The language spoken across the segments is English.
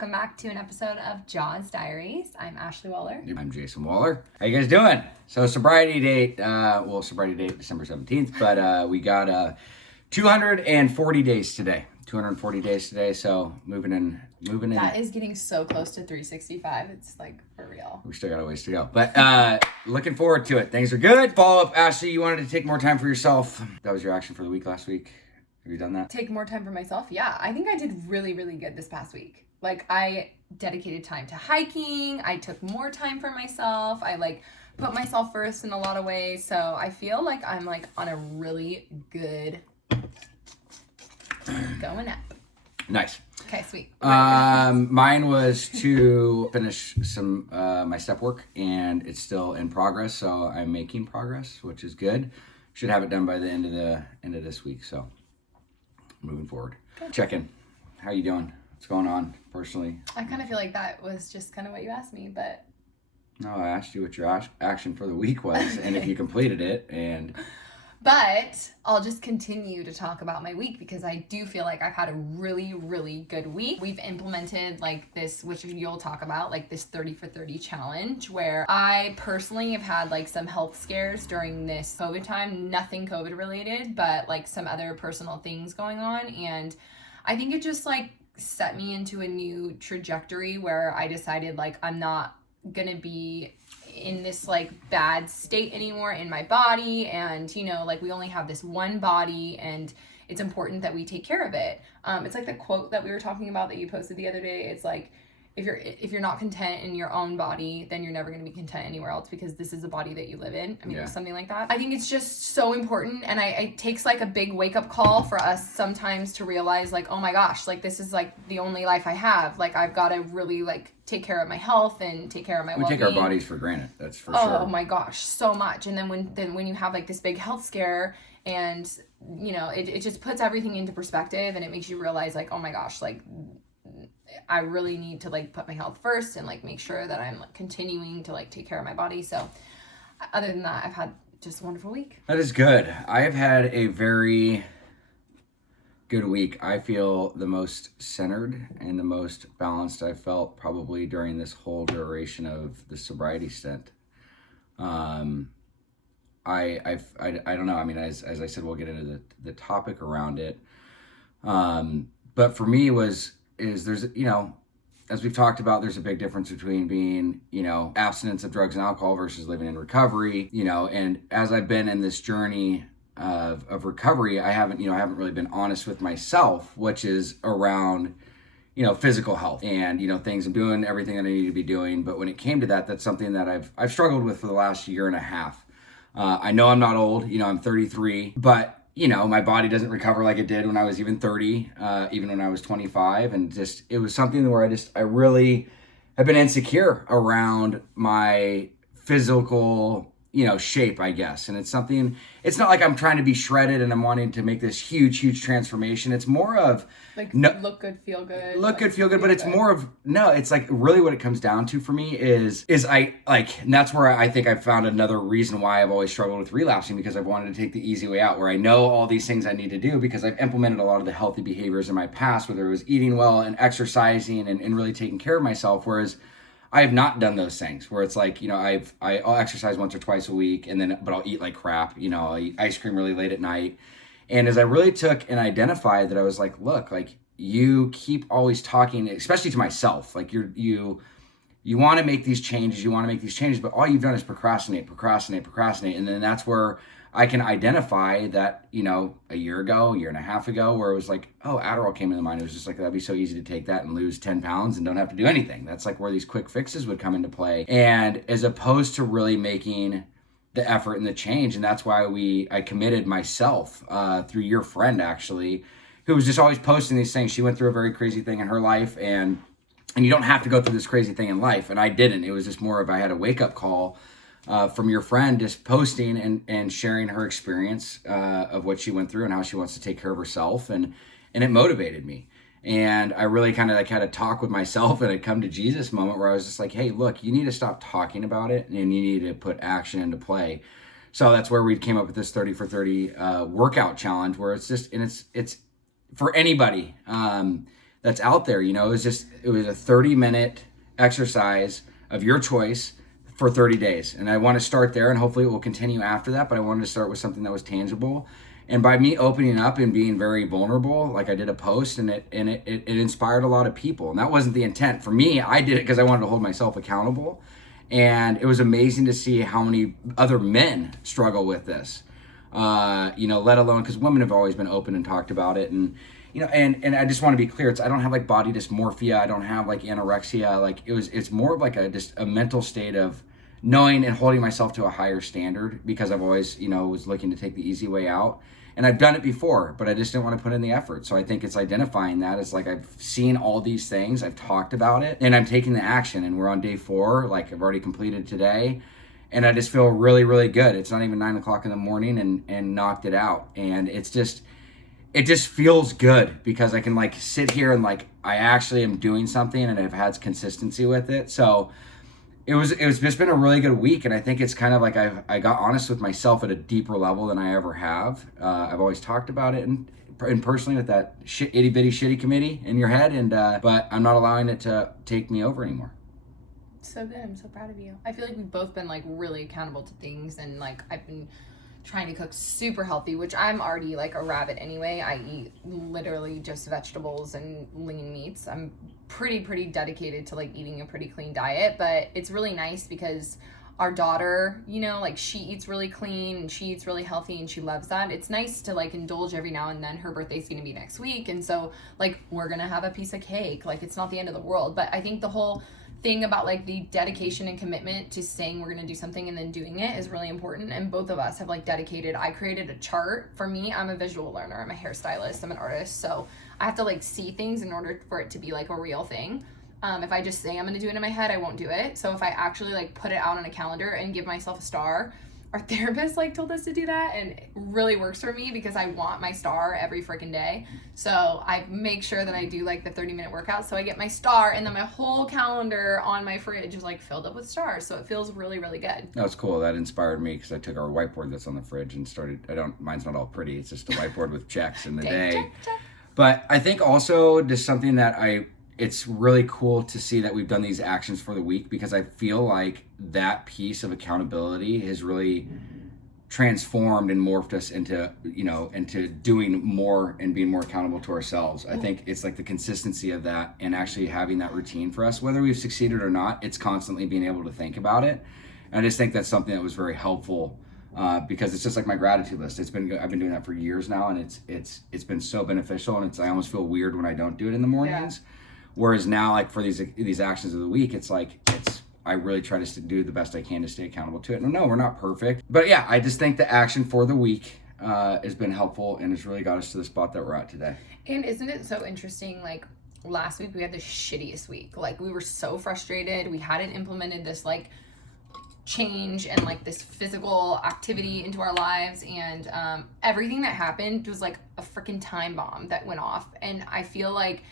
welcome back to an episode of JAWS Diaries. I'm Ashley Wahler. I'm Jason Wahler. How you guys doing? So sobriety date, December 17th, but we got 240 days today. 240 days today, so moving in. That is getting so close to 365. It's like for real. We still got a ways to go, but looking forward to it. Things are good. Follow up, Ashley, you wanted to take more time for yourself. That was your action for the week last week. Have you done that? Take more time for myself? Yeah, I think I did really, really good this past week. Like, I dedicated time to hiking. I took more time for myself. I put myself first in a lot of ways. So I feel like I'm on a really good going up. Nice. Okay, sweet. Mine was to finish some my step work, and it's still in progress. So I'm making progress, which is good. Should have it done by the end of this week. So moving forward. Good. Check in. How you doing? What's going on personally? I kind of feel like that was just kind of what you asked me, but no, I asked you what your action for the week was, and if you completed it, But I'll just continue to talk about my week because I do feel like I've had a really, really good week. We've implemented this, which you'll talk about, this 30 for 30 challenge, where I personally have had some health scares during this COVID time. Nothing COVID related, but some other personal things going on. And I think it just set me into a new trajectory where I decided I'm not gonna be in this bad state anymore in my body, and we only have this one body and it's important that we take care of it. It's the quote that we were talking about that you posted the other day. It's if you're not content in your own body, then you're never going to be content anywhere else, because this is the body that you live in. I mean, yeah. Something like that. I think it's just so important, and it takes a big wake up call for us sometimes to realize oh my gosh, this is the only life I have. I've got to really take care of my health and take care of my well-being. We take our bodies for granted. That's for sure. Oh my gosh, so much. And then when you have this big health scare, and it just puts everything into perspective, and it makes you realize oh my gosh, I really need to put my health first and make sure that I'm continuing to take care of my body. So other than that, I've had just a wonderful week. That is good. I have had a very good week. I feel the most centered and the most balanced I've felt probably during this whole duration of the sobriety stint. I don't know. I mean, as I said, we'll get into the topic around it. But for me there's, as we've talked about, there's a big difference between being, abstinence of drugs and alcohol versus living in recovery, and as I've been in this journey of recovery, I haven't really been honest with myself, which is around, physical health and, things. I'm doing everything that I need to be doing. But when it came to that, that's something that I've struggled with for the last year and a half. I know I'm not old, I'm 33, but my body doesn't recover like it did when I was even 30, even when I was 25. And just, it was something where I really have been insecure around my physical, shape, I guess. And it's not like I'm trying to be shredded and I'm wanting to make this huge transformation. It's more of look good, feel good. Look good, feel good, but it's more of, it's really what it comes down to for me is and that's where I think I've found another reason why I've always struggled with relapsing, because I've wanted to take the easy way out, where I know all these things I need to do because I've implemented a lot of the healthy behaviors in my past, whether it was eating well and exercising and really taking care of myself, whereas I have not done those things where it's I'll exercise once or twice a week, but I'll eat like crap, I'll eat ice cream really late at night. And as I really took and identified that, I was look, you keep always talking, especially to myself, you want to make these changes, but all you've done is procrastinate. And then that's where I can identify that, a year and a half ago, where it was Adderall came into mind. It was just that'd be so easy to take that and lose 10 pounds and don't have to do anything. That's where these quick fixes would come into play. And as opposed to really making the effort and the change. And that's why I committed myself through your friend, actually, who was just always posting these things. She went through a very crazy thing in her life, and you don't have to go through this crazy thing in life. And I didn't. It was just more of, I had a wake-up call from your friend just posting and sharing her experience of what she went through and how she wants to take care of herself. And it motivated me. And I really kind of had a talk with myself and a come to Jesus moment where I was just hey, look, you need to stop talking about it and you need to put action into play. So that's where we came up with this 30 for 30 workout challenge, where it's just, and it's for anybody that's out there. You know, it was a 30-minute exercise of your choice for 30 days. And I want to start there, and hopefully it will continue after that. But I wanted to start with something that was tangible. And by me opening up and being very vulnerable, like I did a post, and it inspired a lot of people. And that wasn't the intent. For me, I did it because I wanted to hold myself accountable. And it was amazing to see how many other men struggle with this. You know, let alone, because women have always been open and talked about it. And, you know, and I just want to be clear, I don't have like body dysmorphia. I don't have like anorexia. Like it's more of like just a mental state of knowing and holding myself to a higher standard, because I've always, you know, was looking to take the easy way out. And I've done it before, but I just didn't want to put in the effort. So I think it's identifying that. It's like, I've seen all these things, I've talked about it, and I'm taking the action. And we're on day 4, like I've already completed today. And I just feel really, really good. It's not even 9 o'clock in the morning, and knocked it out. And it just feels good, because I can like sit here and like, I actually am doing something, and I've had consistency with it. So it was just been a really good week. And I think it's kind of like I got honest with myself at a deeper level than I ever have. I've always talked about it and personally with that itty bitty shitty committee in your head. And but I'm not allowing it to take me over anymore. So good. I'm so proud of you. I feel like we've both been like really accountable to things, and like I've been trying to cook super healthy, which I'm already like a rabbit anyway. I eat literally just vegetables and lean meats. I'm pretty dedicated to like eating a pretty clean diet, but it's really nice because our daughter, you know, like she eats really clean and she eats really healthy, and she loves that. It's nice to like indulge every now and then. Her birthday's gonna be next week, and so like we're gonna have a piece of cake. Like it's not the end of the world. But I think the whole thing about like the dedication and commitment to saying we're going to do something and then doing it is really important. And both of us have like dedicated. I created a chart. For me, I'm a visual learner. I'm a hairstylist. I'm an artist. So I have to like see things in order for it to be like a real thing. If I just say I'm going to do it in my head, I won't do it. So if I actually like put it out on a calendar and give myself a star, our therapist like told us to do that, and it really works for me because I want my star every freaking day. So I make sure that I do like the 30-minute workout, so I get my star, and then my whole calendar on my fridge is like filled up with stars. So it feels really, really good. That's cool. That inspired me, because I took our whiteboard that's on the fridge and mine's not all pretty. It's just a whiteboard with checks in the day. Check. But I think also just something that it's really cool to see that we've done these actions for the week, because I feel like that piece of accountability has really transformed and morphed us into, you know, into doing more and being more accountable to ourselves. I think it's like the consistency of that, and actually having that routine for us, whether we've succeeded or not, it's constantly being able to think about it. And I just think that's something that was very helpful, because it's just like my gratitude list. I've been doing that for years now, and it's been so beneficial. And I almost feel weird when I don't do it in the mornings. Yeah. Whereas now, like for these actions of the week, I really try to do the best I can to stay accountable to it. No, we're not perfect, but yeah, I just think the action for the week has been helpful, and has really got us to the spot that we're at today. And isn't it so interesting? Like last week we had the shittiest week. Like we were so frustrated. We hadn't implemented this like change and like this physical activity into our lives, and everything that happened was like a freaking time bomb that went off. And I feel like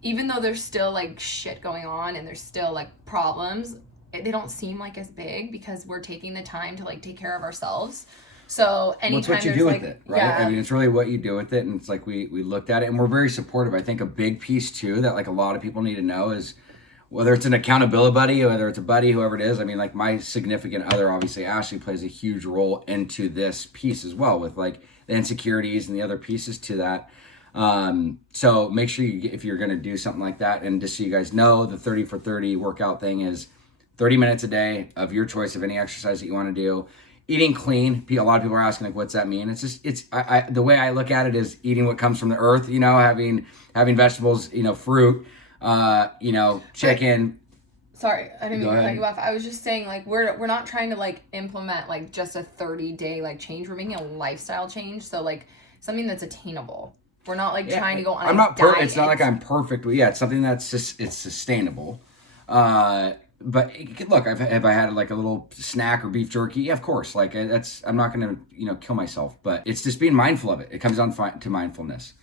even though there's still like shit going on and there's still like problems, they don't seem like as big because we're taking the time to like take care of ourselves. So anytime what you do with it, right? Yeah. I mean, it's really what you do with it. And it's like we looked at it, and we're very supportive. I think a big piece too that like a lot of people need to know is, whether it's an accountability buddy, whether it's a buddy, whoever it is. I mean, like my significant other, obviously Ashley, plays a huge role into this piece as well, with like the insecurities and the other pieces to that. So make sure if you're going to do something like that, and just so you guys know, the 30 for 30 workout thing is 30 minutes a day of your choice of any exercise that you want to do. Eating clean. A lot of people are asking, like, what's that mean? It's just, the way I look at it is eating what comes from the earth, you know, having vegetables, you know, fruit, you know, chicken. Sorry, I didn't mean to cut you off. I was just saying, like, we're not trying to like implement like just a 30-day like change. We're making a lifestyle change. So like something that's attainable. We're not like trying to go on I'm not diet. It's not like I'm perfect. Yeah, it's something that's just, it's sustainable. But look, have I had like a little snack or beef jerky? Yeah, of course. Like I'm not going to, you know, kill myself, but it's just being mindful of it. It comes on to mindfulness.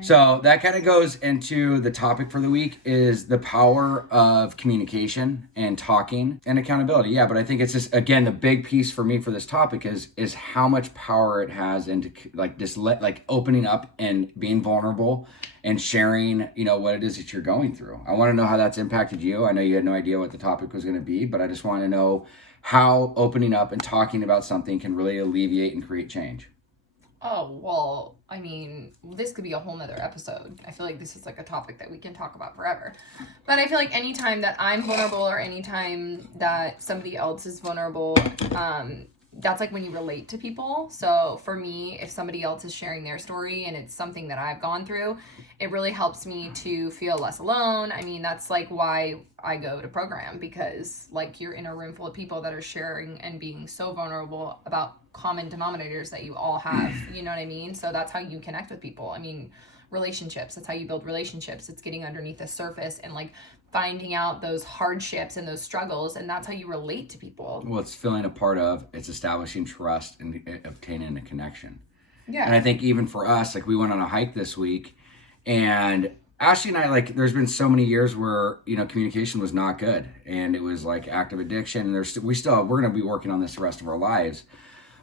So that kind of goes into the topic for the week, is the power of communication and talking and accountability. Yeah, but I think it's just, again, the big piece for me for this topic is how much power it has into like this, like opening up and being vulnerable and sharing, what it is that you're going through. I want to know how that's impacted you. I know you had no idea what the topic was going to be, but I just want to know how opening up and talking about something can really alleviate and create change. Oh, well, I mean, this could be a whole nother episode. I feel like this is like a topic that we can talk about forever. But I feel like anytime that I'm vulnerable or anytime that somebody else is vulnerable, that's like when you relate to people. So for me, if somebody else is sharing their story and it's something that I've gone through, it really helps me to feel less alone. I mean, that's like why I go to program, because like you're in a room full of people that are sharing and being so vulnerable about common denominators that you all have. You know what I mean? So that's how you connect with people. I mean, relationships, that's how you build relationships. It's getting underneath the surface and like finding out those hardships and those struggles, and that's how you relate to people. Well, it's feeling a part of, it's establishing trust and obtaining a connection. Yeah. And I think even for us, like we went on a hike this week, and Ashley and I, like, there's been so many years where, communication was not good, and it was like active addiction. And we're going to be working on this the rest of our lives.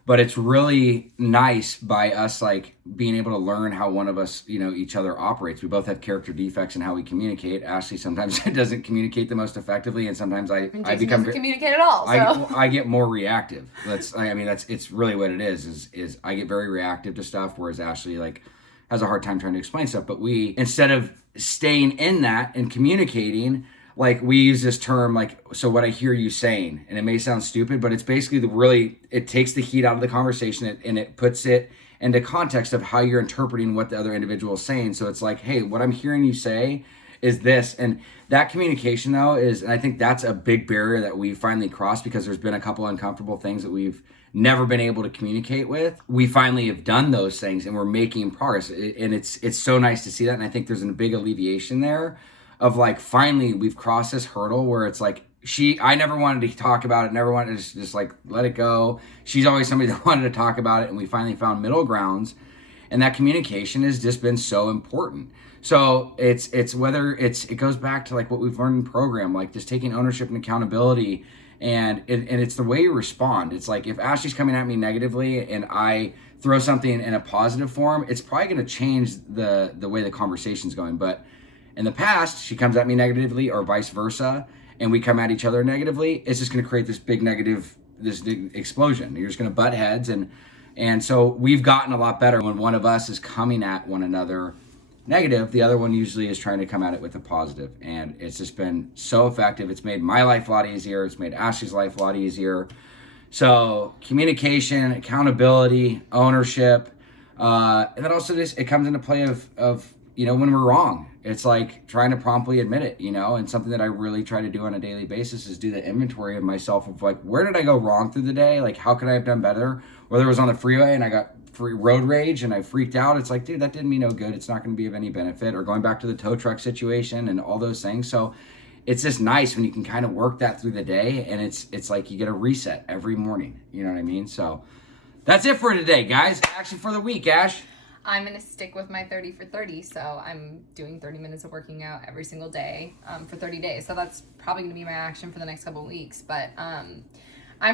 But it's really nice by us, like, being able to learn how one of us, each other operates. We both have character defects in how we communicate. Ashley sometimes doesn't communicate the most effectively, and sometimes I become doesn't communicate at all. So. I get more reactive. It's really what it is I get very reactive to stuff, whereas Ashley, like, has a hard time trying to explain stuff. But we, instead of staying in that and communicating, like, we use this term, like, so what I hear you saying, and it may sound stupid, but it's basically it takes the heat out of the conversation and it puts it into context of how you're interpreting what the other individual is saying. So it's like, hey, what I'm hearing you say is this. And that communication, though, and I think that's a big barrier that we finally crossed, because there's been a couple uncomfortable things that we've never been able to communicate with. We finally have done those things and we're making progress. And it's so nice to see that. And I think there's a big alleviation there of, like, finally we've crossed this hurdle where it's like, I never wanted to talk about it, never wanted to just like let it go. She's always somebody that wanted to talk about it, and we finally found middle grounds, and that communication has just been so important. So it goes back to like what we've learned in program, like just taking ownership and accountability, and it's the way you respond. It's like, if Ashley's coming at me negatively and I throw something in a positive form, it's probably going to change the way the conversation's going. But in the past, she comes at me negatively or vice versa, and we come at each other negatively, it's just going to create this big explosion. You're just going to butt heads. And so we've gotten a lot better when one of us is coming at one another negative. The other one usually is trying to come at it with a positive. And it's just been so effective. It's made my life a lot easier. It's made Ashley's life a lot easier. So communication, accountability, ownership, and then also it comes into play of when we're wrong. It's like trying to promptly admit it, and something that I really try to do on a daily basis is do the inventory of myself of, like, where did I go wrong through the day? Like, how could I have done better? Whether it was on the freeway and I got free road rage and I freaked out, it's like, dude, that did me no good. It's not going to be of any benefit. Or going back to the tow truck situation and all those things. So it's just nice when you can kind of work that through the day, and it's like you get a reset every morning. You know what I mean? So that's it for today, guys. Action for the week, Ash. I'm going to stick with my 30 for 30. So I'm doing 30 minutes of working out every single day for 30 days. So that's probably going to be my action for the next couple of weeks. But I'm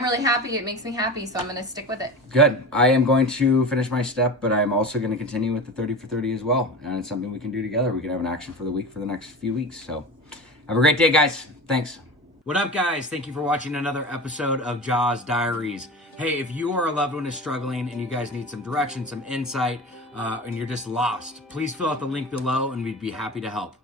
really happy. It makes me happy. So I'm going to stick with it. Good. I am going to finish my step, but I'm also going to continue with the 30 for 30 as well. And it's something we can do together. We can have an action for the week for the next few weeks. So have a great day, guys. Thanks. What up, guys? Thank you for watching another episode of JAWS Diaries. Hey, if you or a loved one is struggling and you guys need some direction, some insight, and you're just lost, please fill out the link below and we'd be happy to help.